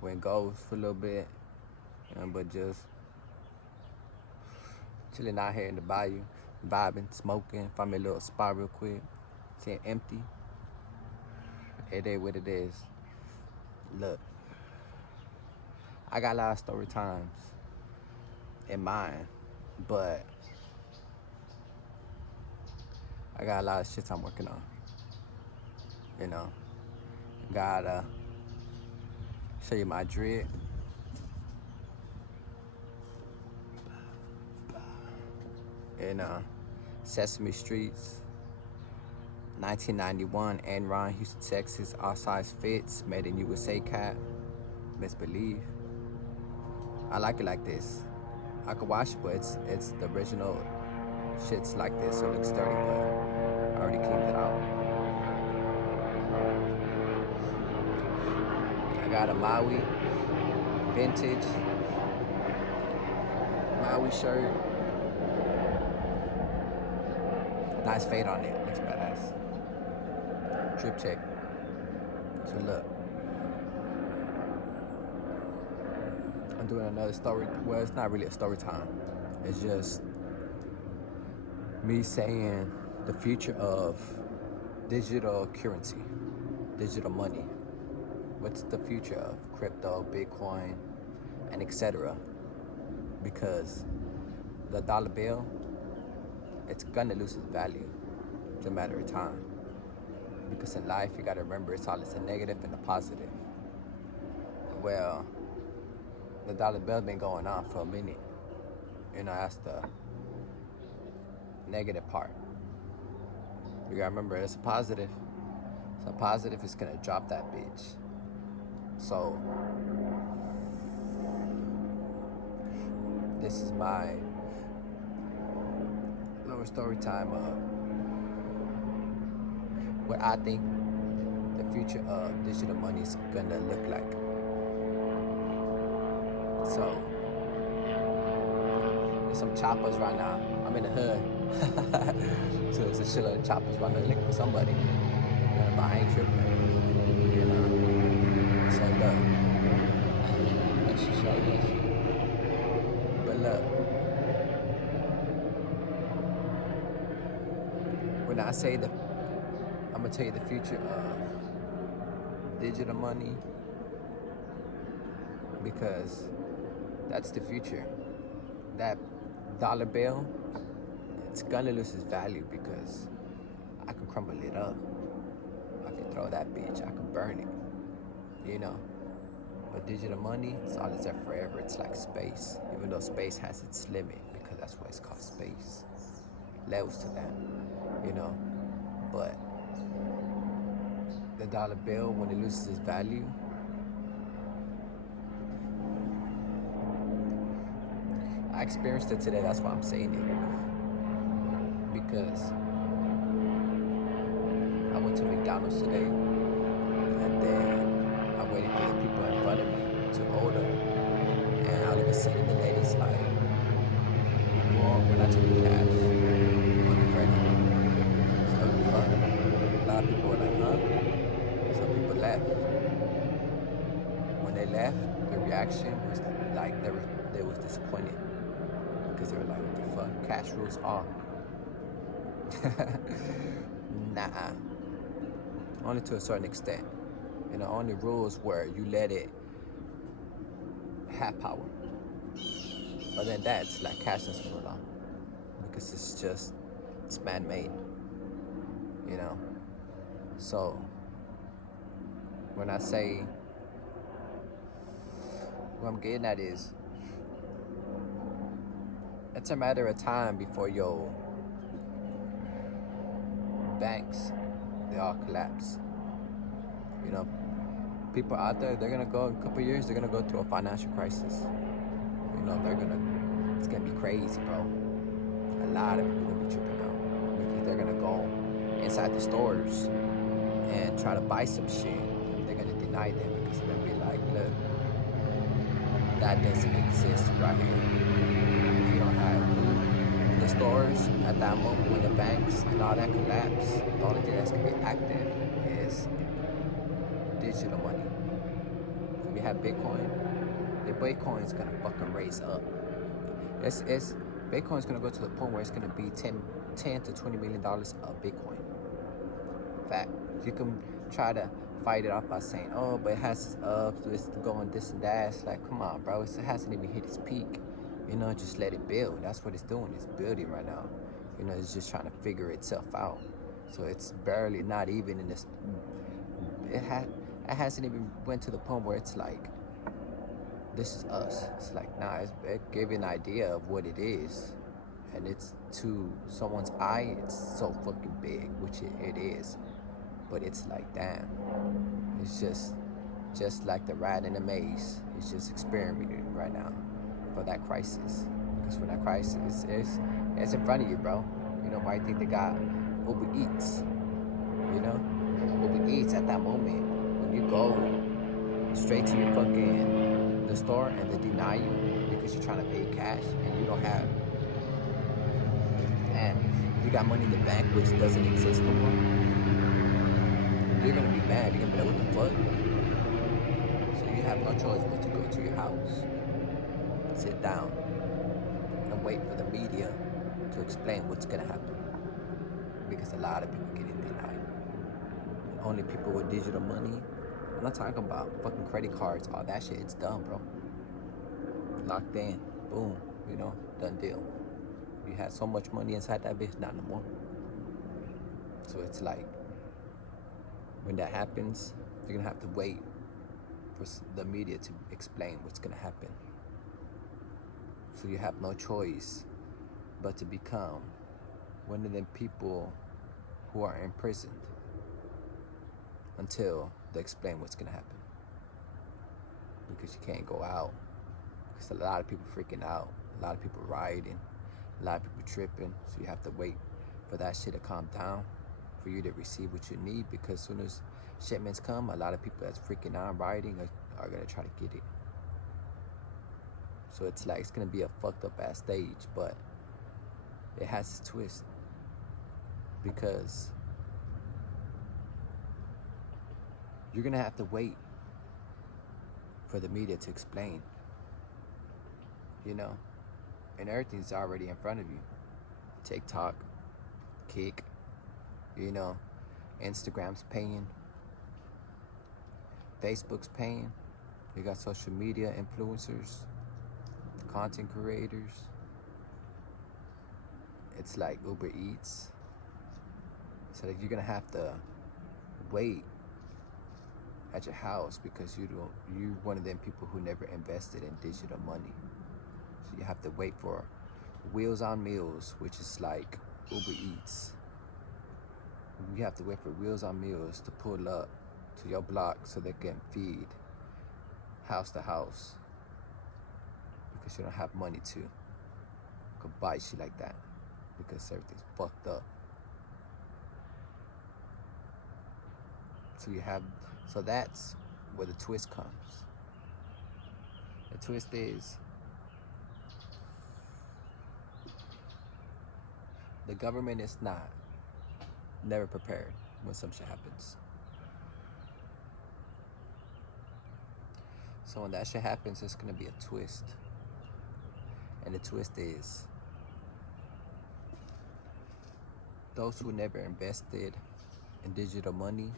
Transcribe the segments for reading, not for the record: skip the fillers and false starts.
went goes for a little bit, but just chilling out here in the bayou, vibing, smoking. Find me a little spot real quick. Seeing empty. It is what it is. Look, I got a lot of story times in mind, but I got a lot of shit I'm working on. You know, gotta show you my dread. In Sesame Streets, 1991, Enron, Houston, Texas, all size fits, made in USA cap, misbelieve. I like it like this. I could wash it, but it's the original shit's like this, so it looks dirty, but I already cleaned it out. I got a Maui vintage Maui shirt. Nice fade on it, looks badass. Drip check. So look, I'm doing another story. Well, it's not really a story time. It's just me saying the future of digital currency, digital money. What's the future of crypto, Bitcoin, and etc. Because the dollar bill, it's gonna lose its value. It's a matter of time. Because in life, you gotta remember it's always a negative and a positive. Well, the dollar bill been going on for a minute. That's the negative part. You gotta remember it's a positive. So positive is gonna drop that bitch. So this is my little story time of what I think the future of digital money is gonna look like. So there's some choppers right now. I'm in the hood. So there's a shitload of choppers right now looking for somebody. But I ain't tripping. So look, I should show this. But look, when I say I'm gonna tell you the future of digital money, because that's the future. That dollar bill, it's gonna lose its value because I can crumble it up. I can throw that bitch, I can burn it, But digital money, it's all it's there forever. It's like space, even though space has its limit, because that's why it's called space. Levels to that, But the dollar bill, when it loses its value, I experienced it today, that's why I'm saying it. Because I went to McDonald's today, and then I waited for the people in front of me to order, and all of a sudden the lady's like, well, when I took the cash on the credit, so a lot of people were like, huh? So people left. When they left, the reaction was like they was disappointed, because they were like, what the fuck? Cash rules all. Nah. Only to a certain extent. Only rules where you let it have power. Other than that, it's like cash doesn't rule on. Because it's man-made. So, when I say, what I'm getting at is, it's a matter of time before your banks, they all collapse. People out there, they're gonna go in a couple of years, they're gonna go through a financial crisis. It's gonna be crazy, bro. A lot of people are gonna be tripping out, because they're gonna go inside the stores and try to buy some shit. They're gonna deny them, because they're gonna be like, look, that doesn't exist right here. If you don't have the stores at that moment, when the banks and all that collapse, the only thing that's gonna be active is digital money. you have Bitcoin, the Bitcoin's gonna fucking raise up. It's Bitcoin's gonna go to the point where it's gonna be 10 to $20 million of Bitcoin. Fact. You can try to fight it off by saying, oh, but it has its ups, it's going this and that. It's like, come on, bro, it hasn't even hit its peak. You know, just let it build. That's what it's doing. It's building right now. You know, it's just trying to figure itself out. So it's barely not even in this. It hasn't even went to the point where it's like, this is us. It's like, nah, it gave you an idea of what it is. And it's to someone's eye, it's so fucking big, which it is. But it's like, damn, it's just like the rat in the maze. It's just experimenting right now for that crisis. Because when that crisis is, it's in front of you, bro. You know, why you think they got Uber Eats? You know, Uber Eats at that moment when you go straight to your fucking the store and they deny you because you're trying to pay cash and you don't have, and you got money in the bank which doesn't exist no more. You're gonna be mad. You're gonna be like, what the fuck? So you have no choice but to go to your house, sit down, and wait for the media to explain what's gonna happen. Because a lot of people get it denied. Only people with digital money. I'm not talking about fucking credit cards, all that shit. It's done, bro. Locked in, boom, you know, done deal. You had so much money inside that bitch, not no more. So it's like, when that happens, you're gonna have to wait for the media to explain what's gonna happen. So you have no choice but to become one of them people who are imprisoned until they explain what's gonna happen. Because you can't go out. Because a lot of people freaking out, a lot of people rioting, a lot of people tripping. So you have to wait for that shit to calm down, for you to receive what you need. Because as soon as shipments come, a lot of people that's freaking out rioting are gonna try to get it. So it's like, it's gonna be a fucked up ass stage, but it has its twist. Because you're gonna have to wait for the media to explain, you know, and everything's already in front of you. TikTok, Kick, you know, Instagram's paying, Facebook's paying. You got social media influencers, content creators. It's like Uber Eats. So like, you're gonna have to wait at your house because you one of them people who never invested in digital money. So you have to wait for Wheels on Meals, which is like Uber Eats. You have to wait for Wheels on Meals to pull up to your block so they can feed house to house, because you don't have money to buy shit like that because everything's fucked up. So that's where the twist comes. The twist is the government is never prepared when some shit happens. So when that shit happens, it's gonna be a twist. And the twist is those who never invested in digital money,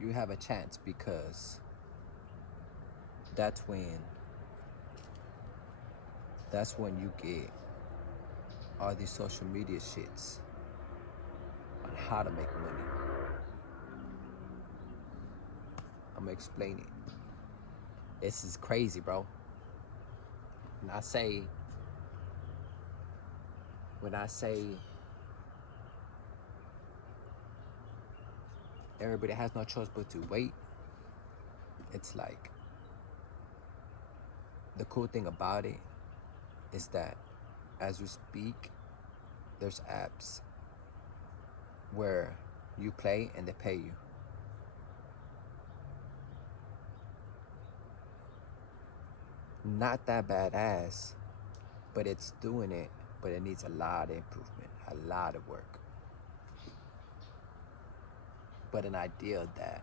you have a chance, because that's when you get all these social media shits on how to make money. I'm gonna explain it. This is crazy, bro. When I say everybody has no choice but to wait, it's like, the cool thing about it is that as we speak, there's apps where you play and they pay you. Not that badass, but it's doing it, but it needs a lot of improvement, a lot of work. but an idea that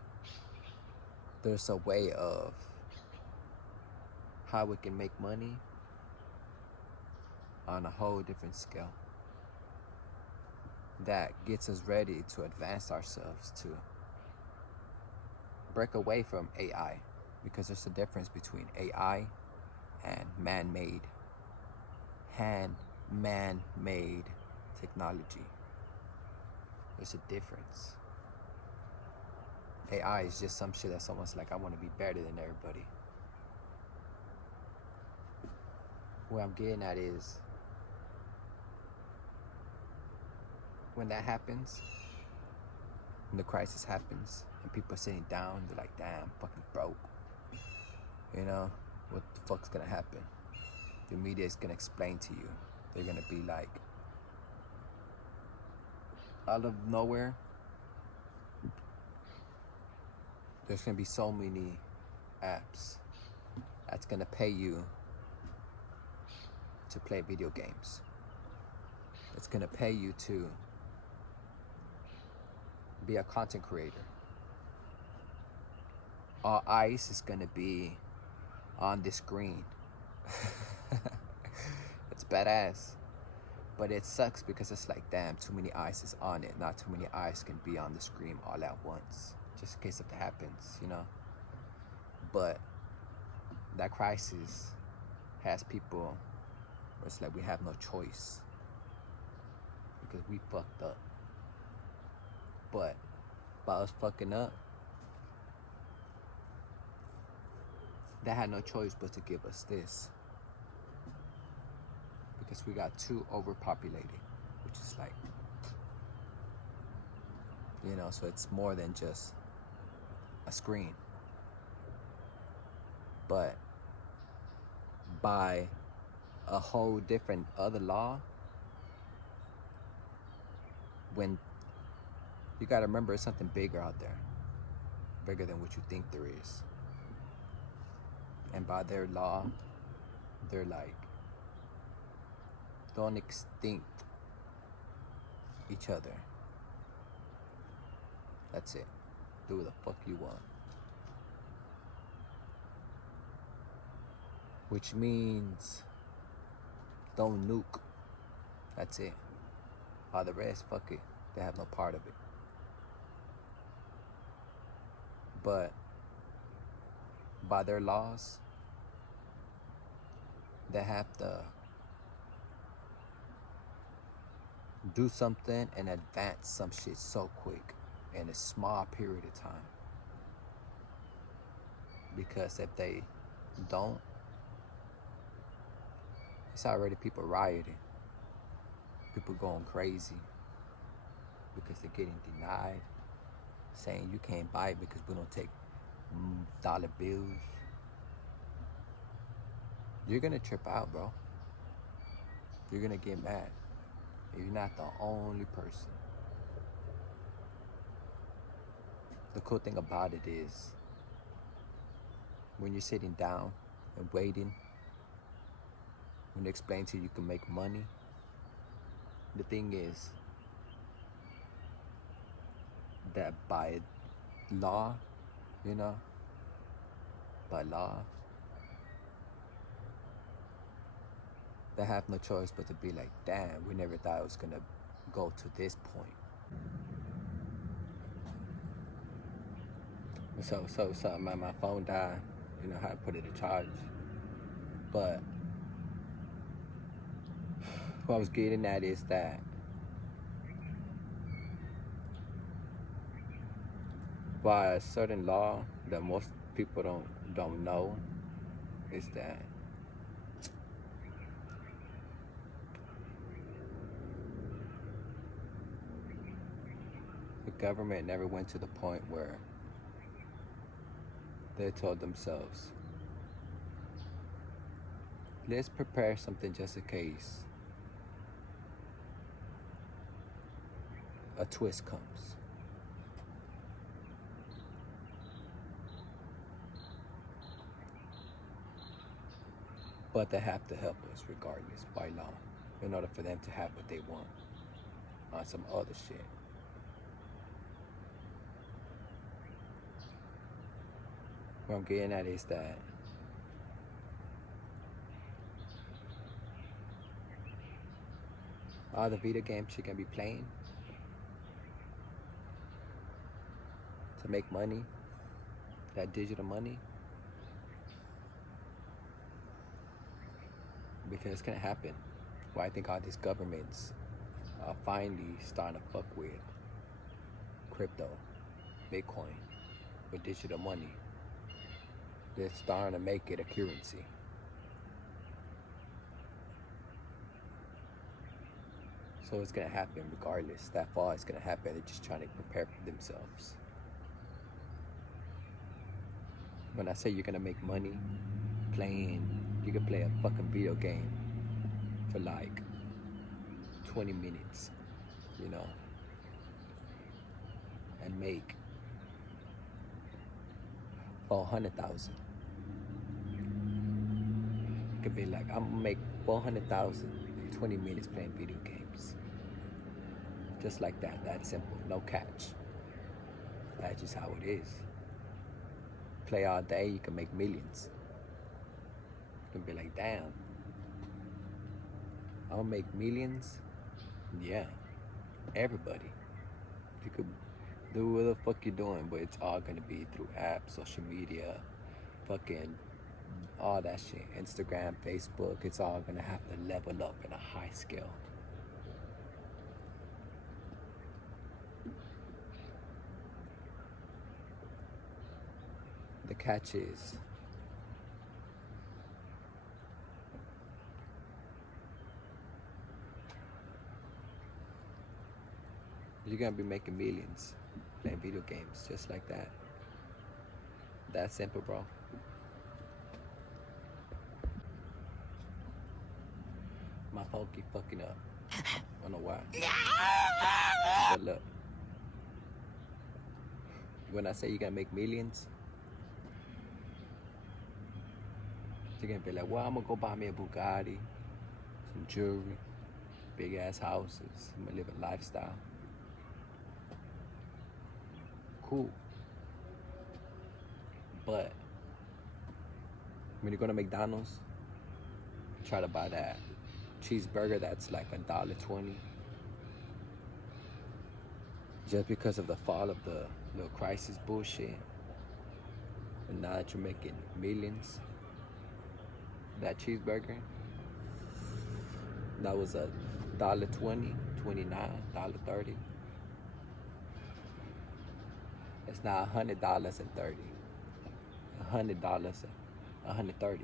there's a way of how we can make money on a whole different scale that gets us ready to advance ourselves, to break away from AI, because there's a difference between AI and man-made technology. There's a difference. AI is just some shit that someone's like, I want to be better than everybody. What I'm getting at is, when that happens, when the crisis happens, and people are sitting down, they're like, damn, I'm fucking broke. You know, what the fuck's gonna happen? The media is gonna explain to you. They're gonna be like, out of nowhere, there's gonna be so many apps that's gonna pay you to play video games. It's gonna pay you to be a content creator. All eyes is gonna be on the screen. It's badass, but it sucks because it's like, damn, too many eyes is on it. Not too many eyes can be on the screen all at once, just in case something happens, you know. But that crisis has people where it's like we have no choice because we fucked up. But by us fucking up, they had no choice but to give us this, because we got too overpopulated, which is like, you know, so it's more than just a screen. But by a whole different other law, when you gotta remember, it's something bigger out there, bigger than what you think there is. And by their law, they're like, don't extinct each other. That's it. Do what the fuck you want. Which means don't nuke. That's it. All the rest, fuck it. They have no part of it. But by their laws, they have to do something and advance some shit so quick in a small period of time. Because if they don't, it's already people rioting. People going crazy because they're getting denied, saying you can't buy it because we don't take dollar bills. You're gonna trip out, bro. You're gonna get mad. You're not the only person. The cool thing about it is, when you're sitting down and waiting, when they explain to you you can make money, the thing is that by law, you know, by law, they have no choice but to be like, damn, we never thought it was gonna go to this point. So my phone died, you know how to put it to charge. But what I was getting at is that by a certain law that most people don't know, is that the government never went to the point where they told themselves, let's prepare something just in case a twist comes. But they have to help us regardless by law in order for them to have what they want on some other shit. what I'm getting at is that all the video games you can be playing to make money, that digital money, because it's gonna happen. Well, I think all these governments are finally starting to fuck with crypto, Bitcoin, with digital money. They're starting to make it a currency. So it's gonna happen regardless. That fall is gonna happen. They're just trying to prepare for themselves. When I say you're gonna make money playing, you can play a fucking video game for like 20 minutes, you know, and make 400,000. It could be like, I'm gonna make 400,000 in 20 minutes playing video games. Just like that, that's simple, no catch. That's just how it is. Play all day, you can make millions. You can be like, damn, I'm gonna make millions? Yeah, everybody. You could do what the fuck you're doing, but it's all gonna be through apps, social media, fucking all that shit. Instagram, Facebook, it's all gonna have to level up in a high scale. The catch is, you're gonna be making millions playing video games just like that. That's simple, bro. My phone keep fucking up. I don't know why. But look, when I say you're gonna make millions, you're gonna be like, well, I'm gonna go buy me a Bugatti, some jewelry, big ass houses. I'm gonna live a lifestyle. Cool. But when you go to McDonald's, try to buy that cheeseburger that's like $1.20. Just because of the fall of the little crisis bullshit. And now that you're making millions, that cheeseburger, that was $1.20, $29, $1.30. It's now $100 and 30. $100 and $130.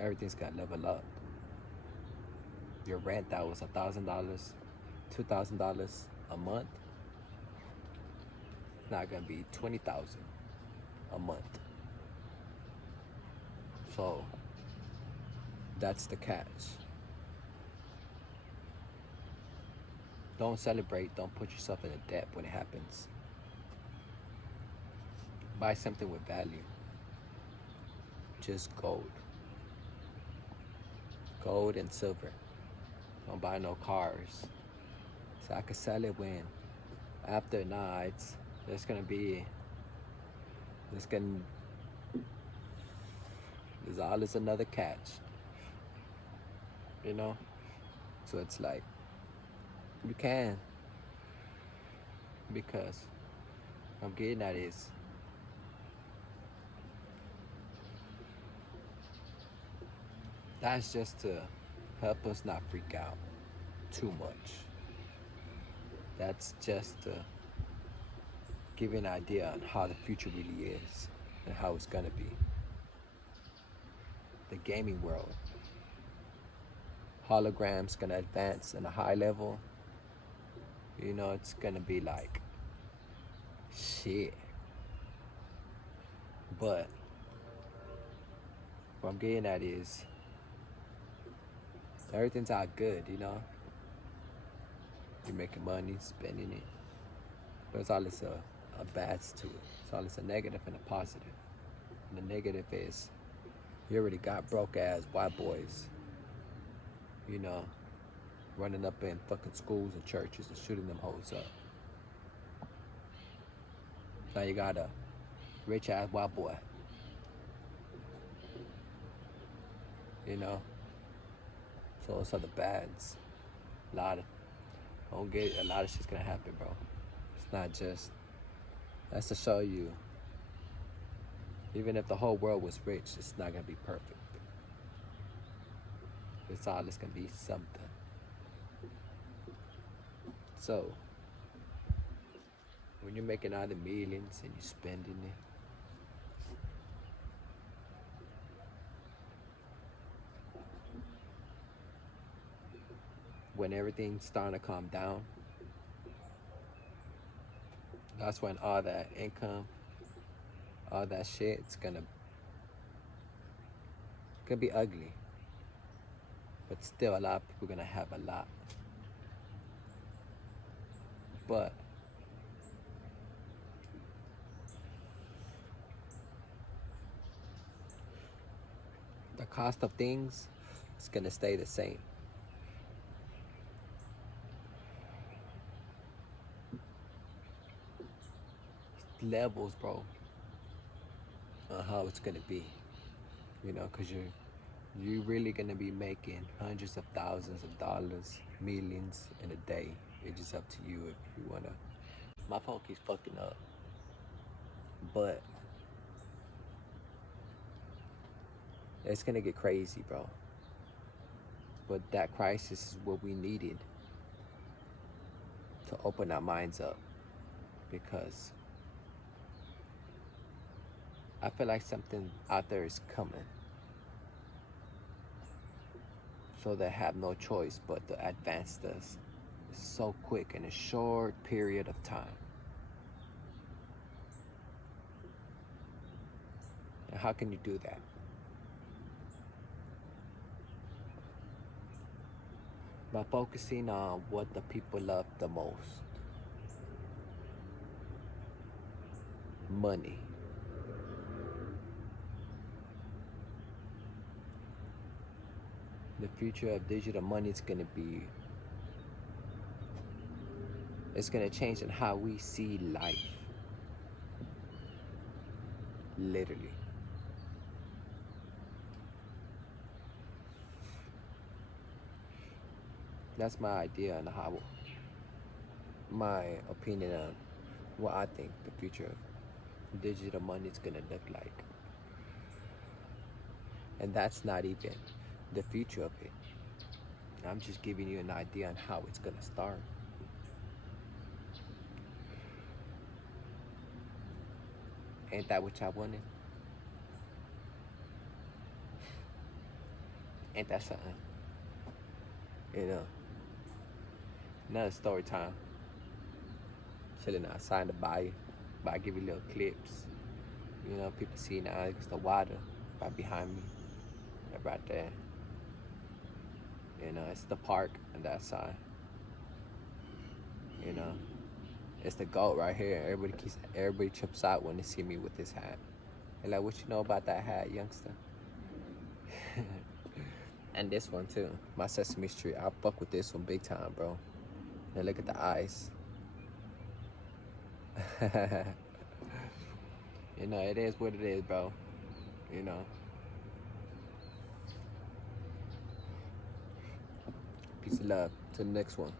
Everything's got to level up. Your rent that was $1,000, $2,000 a month, not gonna be $20,000 a month. So that's the catch. Don't celebrate, don't put yourself in a debt when it happens. Buy something with value. Just gold. Gold and silver. Don't buy no cars. So I can sell it when after nights there's always another catch. You know? So it's like you can, because what I'm getting at is that's just to help us not freak out too much. That's just to give you an idea on how the future really is and how it's gonna be. The gaming world, holograms gonna advance in a high level. You know, it's gonna be like shit. But what I'm getting at is everything's all good, you know? You're making money, spending it. But it's always a bad to it. It's always a negative and a positive. And the negative is you already got broke ass white boys, you know, running up in fucking schools and churches and shooting them hoes up. Now you got a rich ass white boy. You know? So those are the bads. A lot of, don't get it, a lot of shit's gonna happen, bro. It's not just, that's to show you, even if the whole world was rich, it's not gonna be perfect. It's always gonna be something. So, when you're making all the millions and you're spending it, when everything's starting to calm down, that's when all that income, all that shit, it's gonna be ugly. But still, a lot of people are gonna have a lot. But the cost of things is gonna stay the same. Levels, bro, on how it's gonna be. You know, cause you're really gonna be making hundreds of thousands of dollars, millions in a day. It's just up to you if you wanna. My phone keeps fucking up, but it's gonna get crazy, bro. But that crisis is what we needed to open our minds up, because I feel like something out there is coming. So they have no choice but to advance this so quick in a short period of time. And how can you do that? By focusing on what the people love the most. Money. The future of digital money is gonna be, it's gonna change in how we see life. Literally. That's my idea on how, my opinion on what I think the future of digital money is gonna look like. And that's not even the future of it. I'm just giving you an idea on how it's gonna start. Ain't that what y'all wanted? Ain't that something? You know, another story time. Chilling outside the bayou, but I give you little clips. You know, people see now it's the water right behind me, right there. You know, it's the park on that side. You know, it's the goat right here. Everybody trips out when they see me with this hat. They're like, what you know about that hat, youngster? And this one too, my Sesame Street. I fuck with this one big time, bro. And look at the eyes. You know, it is what it is, bro. You know. Peace of love. To the next one.